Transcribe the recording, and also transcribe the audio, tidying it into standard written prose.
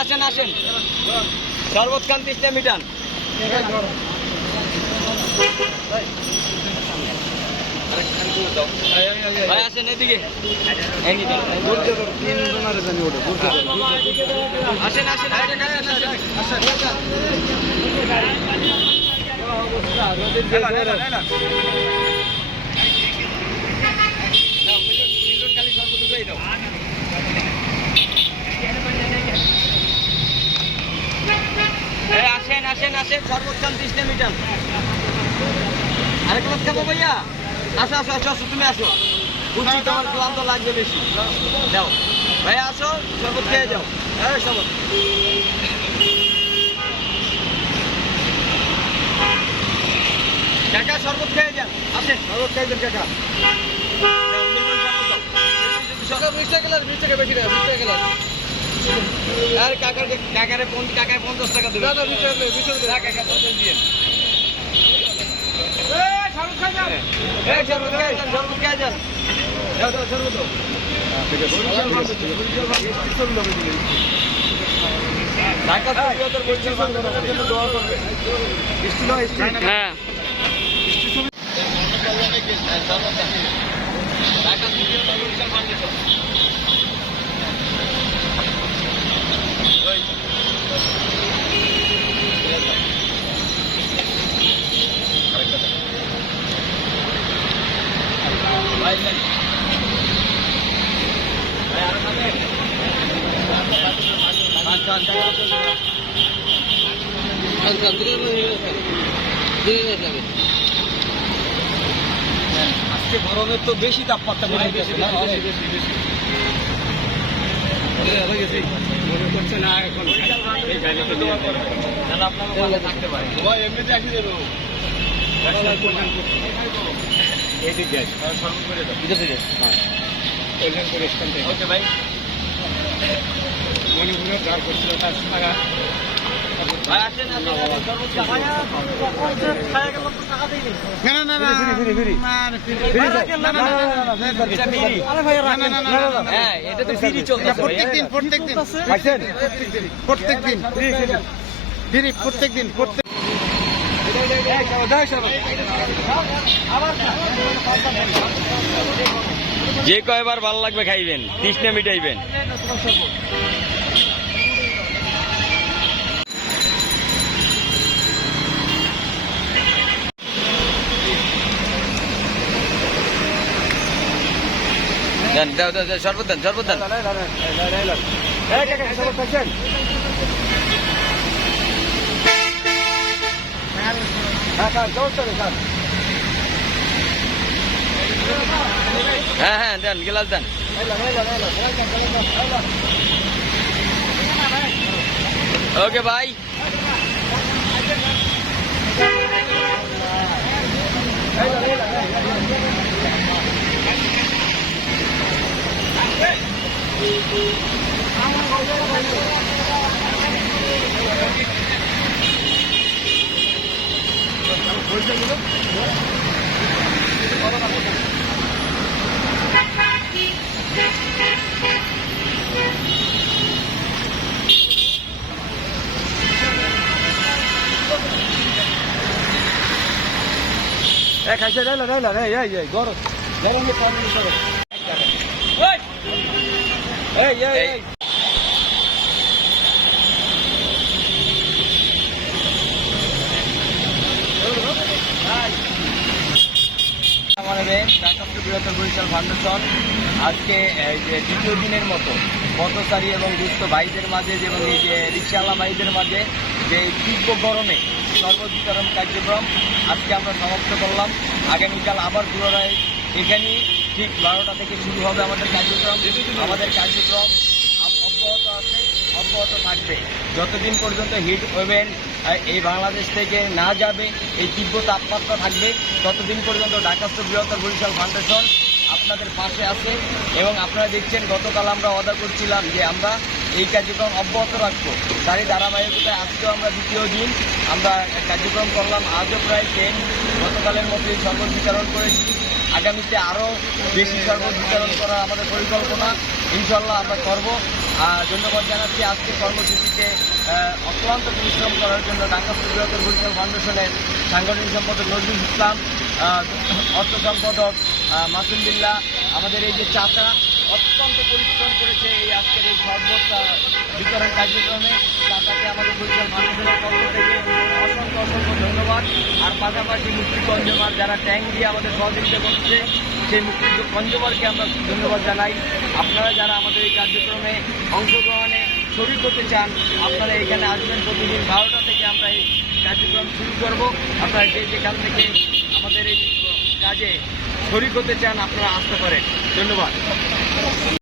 আসেন আসেন শরবত খান 30টা মিটান ভাই আসেন এদিকে আসেন আসেন আসেন আসেন আসেন সর্বোচ্চ 30টা মিটার আরেক লোক খাবো ভাইয়া আসো আসো আসো আসো তুমি আসো বুঝছি তোমার ক্লান্ত লাগবে বেশি যাও ভাইয়া আসো শরবত খেয়ে যাও হ্যাঁ শরবত কাকা শরবত খেয়ে যান আসেন শরবত খেয়ে যান কাকা সকাল 20 টাকা বেশি না 20 টাকা আর কাকারে 50 টাকা দেবে দাদা 20 টাকা কাকা 50 দিয়ে আজকে গরমের তো বেশি তাপমাত্রা মনে হচ্ছে না এখন আপনার থাকতে পারে এমনিতে আসি দেবো ওকে ভাই মনে মনে গাড় করছিল প্রত্যেকদিন যে কয়বার ভালো লাগবে খাইবেন তৃষ্ণা মিটাইবেন শরবত দেন হ্যাঁ দেন গিলাস দেন ওকে ভাই খাইছে গরম বরিশাল ফাউন্ডেশন আজকে দ্বিতীয় দিনের মতো পথচারী এবং দুস্থ ভাইদের মাঝে এবং এই যে রিক্সাওয়ালা ভাইদের মাঝে যে তীব্র গরমে শরবত বিতরণ কার্যক্রম আজকে আমরা সমাপ্ত করলাম। আগামীকাল আবার পুনরায় এখানেই ঠিক 12টা থেকে শুরু হবে আমাদের কার্যক্রম অব্যাহত আছে, অব্যাহত থাকবে যতদিন পর্যন্ত হিট ওয়েভ এই বাংলাদেশ থেকে না যাবে, এই তীব্র তাপমাত্রা থাকবে ততদিন পর্যন্ত ঢাকাস্থ বৃহত্তর বরিশাল ফাউন্ডেশন আপনাদের পাশে আছে। এবং আপনারা দেখছেন গতকাল আমরা ওয়াদা করছিলাম যে আমরা এই কার্যক্রম অব্যাহত রাখবো, তারই ধারাবাহিকতায় আজকেও আমরা দ্বিতীয় দিন আমরা কার্যক্রম করলাম। আজও প্রায় গতকালের মতোই শরবত বিতরণ করেছি, আগামীতে আরও বেশি শরবত বিতরণ করার আমাদের পরিকল্পনা ইনশাল্লাহ আমরা করব। ধন্যবাদ জানাচ্ছি আজকে কর্মসূচিতে অক্লান্ত পরিশ্রম করার জন্য ঢাকা বৃহত্তর বরিশাল ফাউন্ডেশনের সাংগঠনিক সম্পাদক নজরুল ইসলাম, অর্থ সম্পাদক মাসুম বিল্লাহ, আমাদের এই যে চাচা অত্যন্ত পরিশ্রম করেছে এই আজকের এই শরবত বিতরণ কার্যক্রমে। চাচাকে আমাদের বরিশাল ফাউন্ডেশনের পক্ষ থেকে অসংখ্য অসংখ্য ধন্যবাদ। আর পাশাপাশি মুক্তি কনজিউমার যারা ট্যাঙ্ক দিয়ে আমাদের সহযোগিতা করছে, সেই মুক্তি কনজিউমারকে আমরা ধন্যবাদ জানাই। আপনারা যারা আমাদের এই কার্যক্রমে অংশগ্রহণে শরীক হতে চান, আপনারা এখানে আসবেন। প্রতিদিন 12টা থেকে আমরা এই কার্যক্রম শুরু করব। আপনারা যেখান থেকে আমাদের এই কাজে শরীক হতে চান আপনারা আসতে পারেন। ধন্যবাদ।